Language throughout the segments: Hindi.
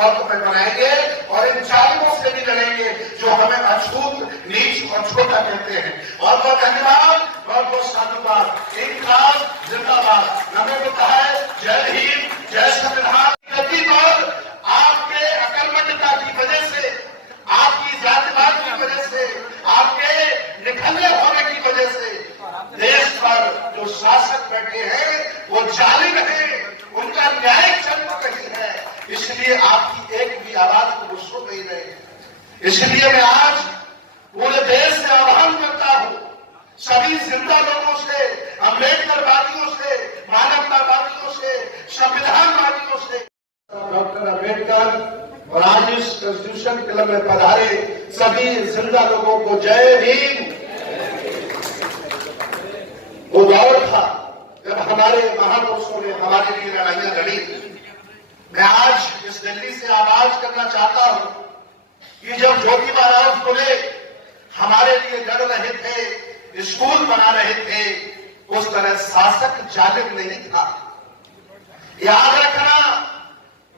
बहुत में बनाएंगे और इन जालिमों से भी लड़ेंगे जो हमें अछूत, नीच और छोटा कहते हैं। बहुत बहुत धन्यवाद, बहुत बहुत साधुवाद। इंकलाब जिंदाबाद। हमें होता है जय हिंद, जय संविधान। गति पर आपके अकलमंडता की वजह से, आपकी जातिवाद की वजह से, आपके निखल्ले होने की वजह से देश पर जो शासक बैठे हैं वो जालिम हैं, उनका न्याय चल रही है, इसलिए आपकी एक भी आवाज को वो सुन नहीं रहे। इसलिए मैं आज पूरे देश से आह्वान करता हूं, सभी जिंदा लोगों से, अम्बेडकरवादियों से, मानवतावादियों से, संविधानवादियों से, डॉक्टर अम्बेडकर और आज इस कॉन्स्टिट्यूशन क्लब में पधारे सभी जिंदा लोगों को जय हिंद। वो दौर था जब हमारे महापुरुषों ने हमारे लिए लड़ाइयां लड़ी। मैं आज इस दिल्ली से आवाज करना चाहता हूं कि जब ज्योतिबा फुले हमारे लिए लड़ रहे थे, स्कूल बना रहे थे, उस तरह शासक जालिम नहीं था। याद रखना,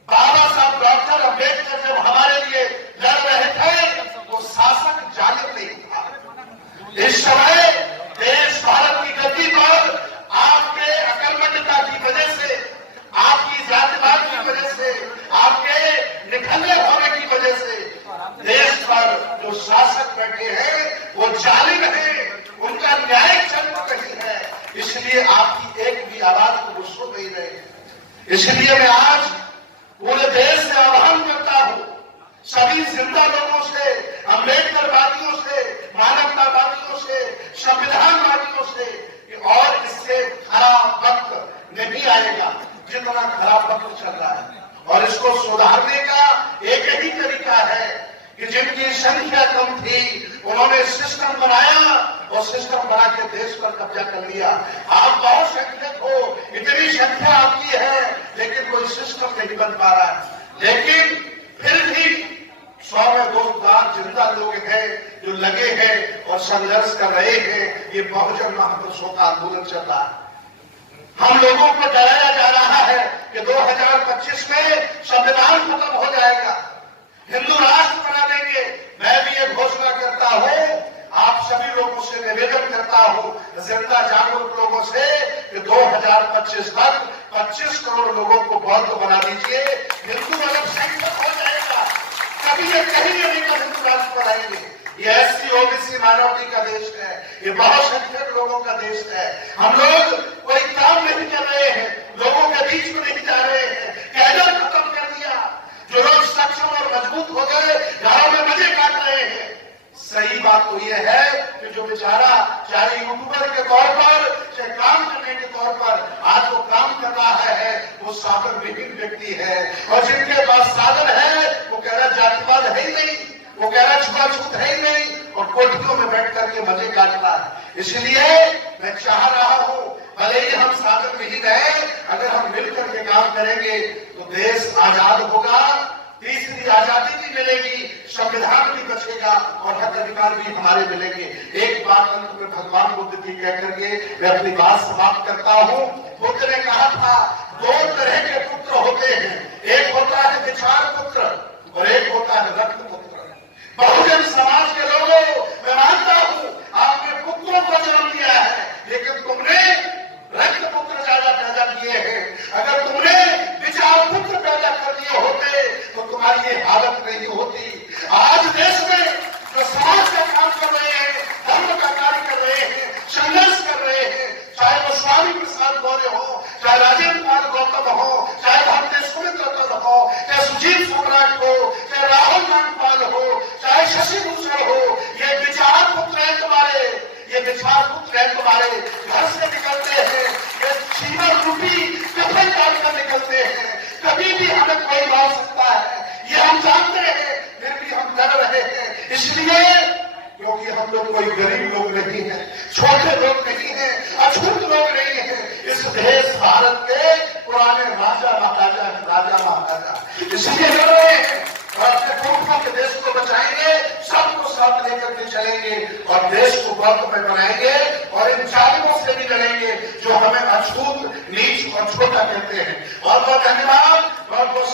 बाबा साहब डॉक्टर अम्बेडकर जब हमारे लिए लड़ रहे थे वो शासक जालिम नहीं था। इस समय देश भारत की गति पर आपके अकलमंडता की वजह से, आपकी जातिवाद की वजह से, आपके निखल्ले होने की वजह से देश पर जो शासक बैठे हैं वो जालिम हैं, उनका न्याय चल रही है, इसलिए आपकी एक भी आवाज को वो सुन नहीं रहे। इसलिए मैं आज पूरे देश से आह्वान करता हूं, सभी जिंदा लोगों से, अम्बेडकरवादियों से, मानवतावादियों से, संविधानवादियों से, और इससे खराब वक्त नहीं आएगा जितना खराब वक्त चल रहा है। और इसको सुधारने का एक ही तरीका है कि जिनकी संख्या कम थी उन्होंने सिस्टम बनाया और सिस्टम बना के देश पर कब्जा कर लिया। आप बहुत संख्यक हो, इतनी संख्या आपकी है, लेकिन कोई सिस्टम नहीं बन पा रहा है। लेकिन फिर भी 100 में 2 लाख जिंदा लोग हैं जो लगे हैं और संघर्ष कर रहे हैं। ये बहुजन महापुरुषों का आंदोलन चल रहा है। हम लोगों को डराया जा रहा है कि 2025 में संविधान खत्म हो जाएगा, हिंदू राष्ट्र बना देंगे। मैं भी ये घोषणा करता हूं, आप सभी लोगों से निवेदन करता हूं, जिंदा जागरूक लोगों से, कि 2025 तक 25 करोड़ लोगों को बौद्ध बना दीजिए, हिंदू अल्पसंख्यक हो जाएगा। कभी ये कहीं नहीं का हिंदू राष्ट्र बनाएंगे। ये SC OBC माइनॉरिटी का देश है, ये बहुत संख्यक लोगों का देश है। हम लोग कोई काम नहीं कर रहे हैं, लोगों के बीच में नहीं जा रहे हैं, कैडर खत्म कर दिया। जो लोग सक्षम और मजबूत हो गए घरों में मजे काट रहे हैं। सही बात तो यह है कि जो बेचारा चाहे यूट्यूबर के तौर पर, चाहे काम करने के तौर पर आज वो काम कर रहा है, वो साधन विहीन व्यक्ति है। और जिनके पास साधन है वो कह रहा जातिवाद है ही नहीं, वो कह रहा छुआछूत है ही नहीं, और कोठियों में बैठ करके मजे काट रहा है। इसलिए मैं चाह रहा हूं, भले ही हम साधन विहीन हैं, अगर हम मिलकर के काम करेंगे तो देश आजाद होगा, तीसरी आजादी भी मिलेगी, संविधान भी बचेगा और हक अधिकार भी हमारे मिलेंगे। एक बात अंत में भगवान बुद्ध की कह करके मैं अपनी बात समाप्त करता हूं। बुद्ध ने कहा था 2 तरह के पुत्र होते हैं, एक होता है विचार पुत्र और एक होता है रक्त पुत्र। बहुजन समाज के लोगों, मैं मानता हूं आपने पुत्रों को जन्म दिया है, लेकिन तुमने रक्त पुत्र ज्यादा पैदा किए हैं। अगर तुमने विचार पुत्र पैदा कर दिए होते तो तुम्हारी ये हालत नहीं होती। आज देश में जो समाज का काम कर रहे हैं, धर्म का कार्य कर रहे हैं, संघर्ष कर रहे हैं, चाहे वो स्वामी प्रसाद गौरे हो, चाहे राजेंद्र पाल गौतम हो, चाहे भारतीय सुमित्र हो, चाहे सुजीत सम्राट हो, चाहे राहुल नागपाल हो, चाहे शशि भूषण हो, ये विचार पुत्र हैं तुम्हारे, ये विचार पुत्र हैं तुम्हारे। घर से निकलते हैं, ये सीमा रूपी कफन डालकर निकलते हैं, कभी भी हमें कोई मार सकता है, ये हम जानते हैं, फिर भी हम डर रहे हैं। इसलिए क्योंकि हम लोग कोई गरीब लोग नहीं है, छोटे लोग नहीं है, अछूत लोग नहीं है। इस देश भारत के पुराने राजा महाराजा इसलिए लड़ रहे हैं और अपने पुरखों के देश को बचाएंगे, सबको साथ लेकर के चलेंगे और देश को बौद्ध में बनाएंगे और इन जालिमों से भी लड़ेंगे जो हमें अछूत, नीच और छोटा कहते हैं। बहुत बहुत धन्यवाद, बहुत बहुत